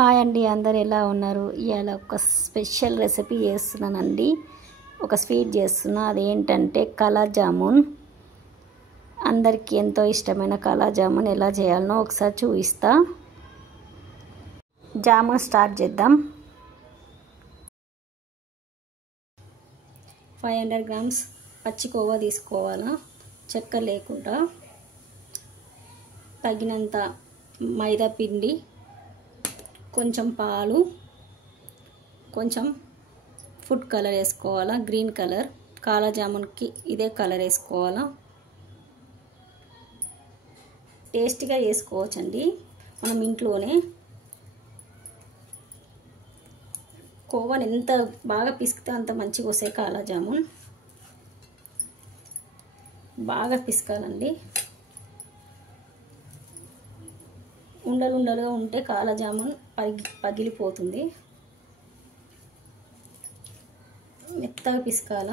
Hi అండి, అందరు ఎలా ఉన్నారు? ఇవాళ ఒక స్పెషల్ రెసిపీ చేస్తున్నానండి. ఒక స్వీట్ చేస్తున్నా. అదేంటంటే కలాజ్ జామున్. అందరికీ ఎంతో ఇష్టమైన కలాజ్ జామున్ ఎలా చేయాలనో ఒకసారి చూపిస్తా. జామున్ స్టార్ట్ చేద్దాం. 500 గ్రామ్స్ పచ్చి కోవా తీసుకోవాలా, చక్కెర లేకుండా. తగినంత మైదా పిండి, కొంచెం పాలు, కొంచెం ఫుడ్ కలర్ వేసుకోవాలా, గ్రీన్ కలర్. కాలా జామున్కి ఇదే కలర్ వేసుకోవాలా. టేస్టీగా చేసుకోవచ్చండి మనం ఇంట్లోనే. కోవాని ఎంత బాగా పిసికితే అంత మంచిగా వస్తాయి కాలా జామున్. బాగా పిసకాలండి. ఉండలు ఉండలుగా ఉంటే కాలా జామున్ పగిలిపోతుంది. మెత్తగా పిసకాల.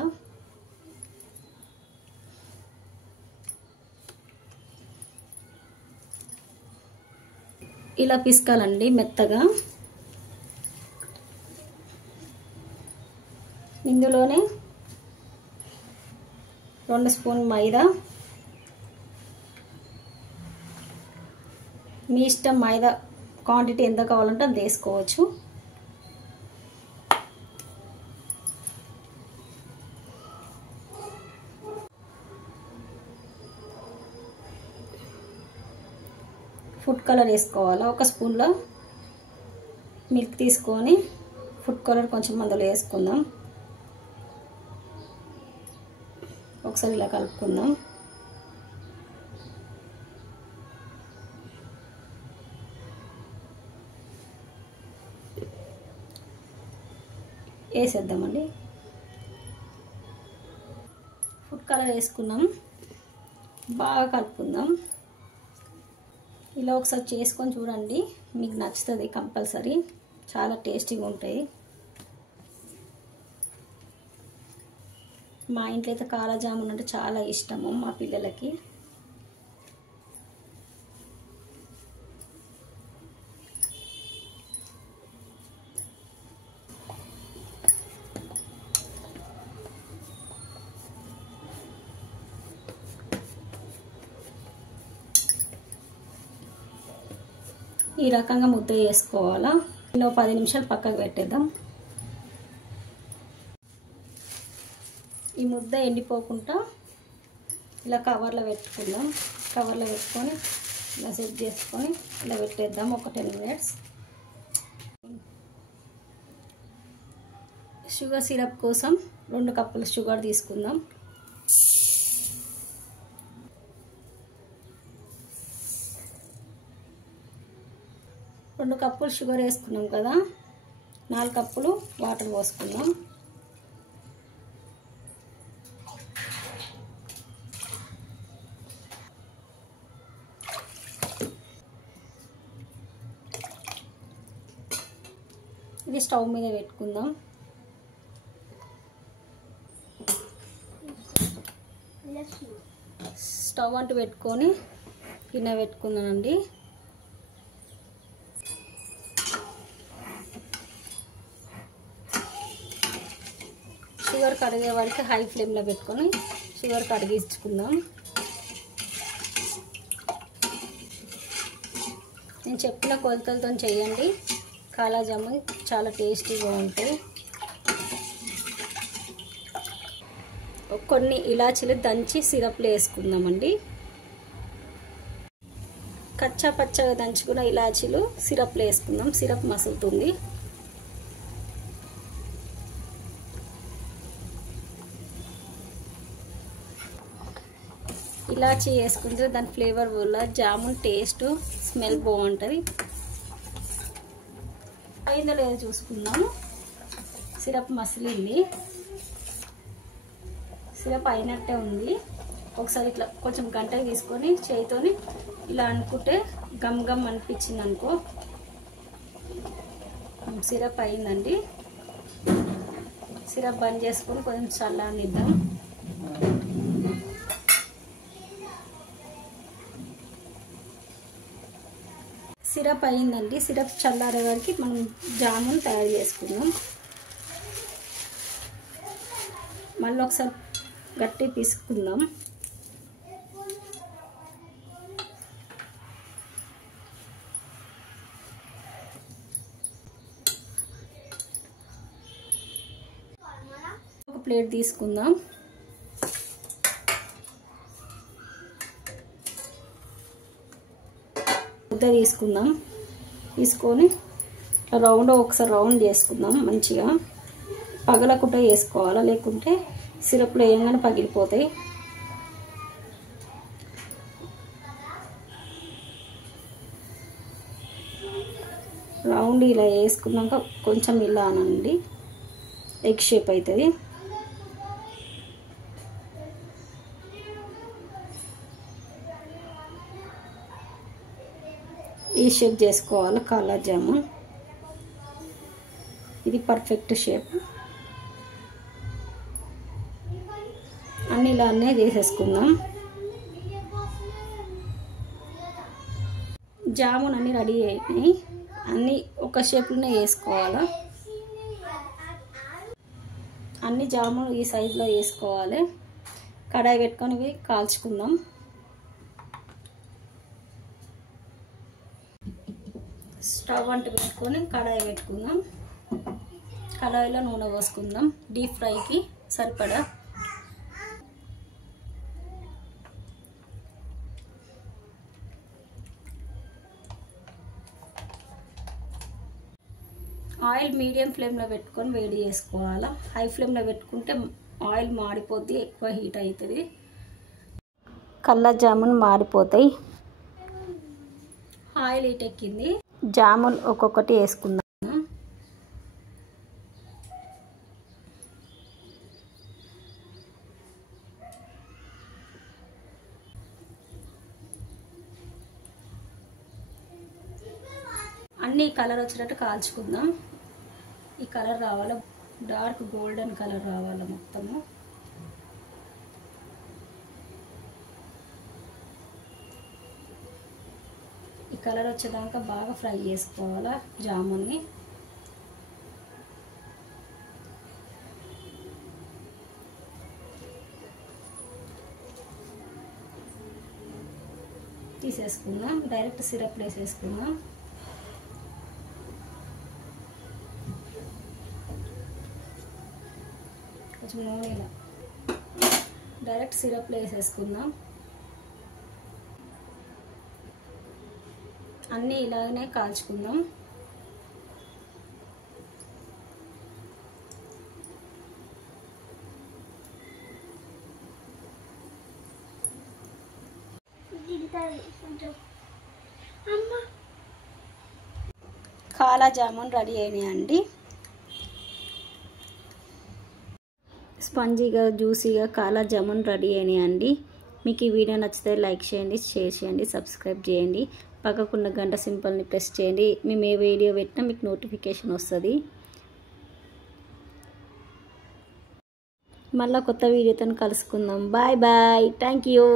ఇలా పిసకాలండి మెత్తగా. ఇందులోనే 2 స్పూన్ మైదా. మీ ఇష్టం, మైదా క్వాంటిటీ ఎంత కావాలంటే అంత వేసుకోవచ్చు. ఫుడ్ కలర్ వేసుకోవాలా. 1 స్పూన్లో మిల్క్ తీసుకొని ఫుడ్ కలర్ కొంచెం అందులో వేసుకుందాం. ఒకసారి ఇలా కలుపుకుందాం. వేసేద్దామండి. ఫుడ్ కలర్ వేసుకున్నాం. బాగా కలుపుకుందాం. ఇలా ఒకసారి చేసుకొని చూడండి, మీకు నచ్చుతుంది కంపల్సరీ. చాలా టేస్టీగా ఉంటాయి. మా ఇంట్లో అయితే కాలా జామున్ అంటే చాలా ఇష్టము మా పిల్లలకి. ఈ రకంగా ముద్ద చేసుకోవాలా. ఇలా 10 నిమిషాలు పక్కకు పెట్టేద్దాం. ఈ ముద్ద ఎండిపోకుండా ఇలా కవర్లో పెట్టుకుందాం. కవర్లో పెట్టుకొని ఇలా సెట్ చేసుకొని ఇలా పెట్టేద్దాం ఒక 10 మినిట్స్. షుగర్ సిరప్ కోసం 2 కప్పుల షుగర్ తీసుకుందాం. రెండు కప్పులు షుగర్ వేసుకున్నాం కదా, 4 కప్పులు వాటర్ పోసుకుందాం. ఇది స్టవ్ మీద పెట్టుకుందాం. స్టవ్ అంటూ పెట్టుకొని గిన్నె పెట్టుకుందానండి. షుగర్ కడిగే వరకు హై ఫ్లేమ్లో పెట్టుకొని షుగర్ కడిగించుకుందాం. నేను చెప్పిన కొలతలతో చేయండి. కాలా జామున్ చాలా టేస్టీగా ఉంటాయి. కొన్ని ఇలాచీలు దంచి సిరప్లో వేసుకుందామండి. కచ్చా పచ్చగా దంచుకున్న ఇలాచీలు సిరప్లో వేసుకుందాం. సిరప్ మసులుతుంది. ఇలాచీ వేసుకుంటే దాని ఫ్లేవర్ వల్ల జామున్ టేస్ట్, స్మెల్ బాగుంటుంది. అయిందో లేదో చూసుకుందాము. సిరప్ మసిలింది. సిరప్ అయినట్టే ఉంది. ఒకసారి ఇట్లా కొంచెం గంటకి తీసుకొని చేయితోని ఇలా అనుకుంటే గమ్ గమ్ అనిపించింది అనుకో, సిరప్ అయిందండి. సిరప్ బంద్ చేసుకొని కొంచెం చల్లనిద్దాం. సిరప్ అయిందండి. సిరప్ చల్లారే వరకు మనం జామున్ తయారు చేసుకుందాం. మళ్ళీ ఒకసారి గట్టి తీసుకుందాం. ఒక ప్లేట్ తీసుకుందాం. ముద్ద తీసుకుందాం. తీసుకొని రౌండ్ ఒకసారి రౌండ్ చేసుకుందాం. మంచిగా పగలకుండా వేసుకోవాలా, లేకుంటే సిరప్లో వేయగానే పగిలిపోతాయి. రౌండ్ ఇలా వేసుకున్నాక కొంచెం ఇలా అనండి, ఎగ్ షేప్ అవుతుంది. ఈ షేప్ చేసుకోవాలి కాలా జామున్. ఇది పర్ఫెక్ట్ షేప్. అన్ని ఇలానే చేసేసుకుందాం. జామున్ అన్నీ రెడీ అయినాయి. అన్నీ ఒక షేప్లోనే వేసుకోవాలి. అన్ని జామున్ ఈ సైజులో వేసుకోవాలి. కడాయి పెట్టుకొని ఇవి కాల్చుకుందాం. స్టవ్ అంటు పెట్టుకొని కడాయి పెట్టుకుందాం. కడాయిలో నూనె పోసుకుందాం. డీప్ ఫ్రైకి సరిపడా. ఆయిల్ మీడియం ఫ్లేమ్లో పెట్టుకొని వేడి చేసుకోవాలి. హై ఫ్లేమ్లో పెట్టుకుంటే ఆయిల్ మాడిపోద్ది, ఎక్కువ హీట్ అవుతుంది. కల్లా జామున్ మాడిపోతాయి. ఆయిల్ హీట్ ఎక్కింది. జామున్ ఒక్కొక్కటి వేసుకుందాం. అన్నీ కలర్ వచ్చేటట్టు కాల్చుకుందాం. ఈ కలర్ రావాలి, డార్క్ గోల్డెన్ కలర్ రావాలి మొత్తము. ఈ కలర్ వచ్చేదాకా బాగా ఫ్రై చేసుకోవాలా జామున్ని. తీసేసుకుందాం. డైరెక్ట్ సిరప్ వేసేసుకుందాం. కొంచెం నూనెలా డైరెక్ట్ సిరప్లో వేసేసుకుందాం. అన్నీ ఇలాగనే కాల్చుకుందాం. కాలా జామున్ రెడీ అయినాయండి. స్పంజీగా జ్యూసీగా కాలా జామున్ రెడీ అయినాయండి. మీకు ఈ వీడియో నచ్చితే లైక్ చేయండి, షేర్ చేయండి, సబ్స్క్రైబ్ చేయండి. పక్కకున్న గంట సింబల్ని ప్రెస్ చేయండి. మేము ఏ వీడియో పెట్టినా మీకు నోటిఫికేషన్ వస్తుంది. మళ్ళీ కొత్త వీడియోతో కలుసుకుందాం. Bye bye. Thank you.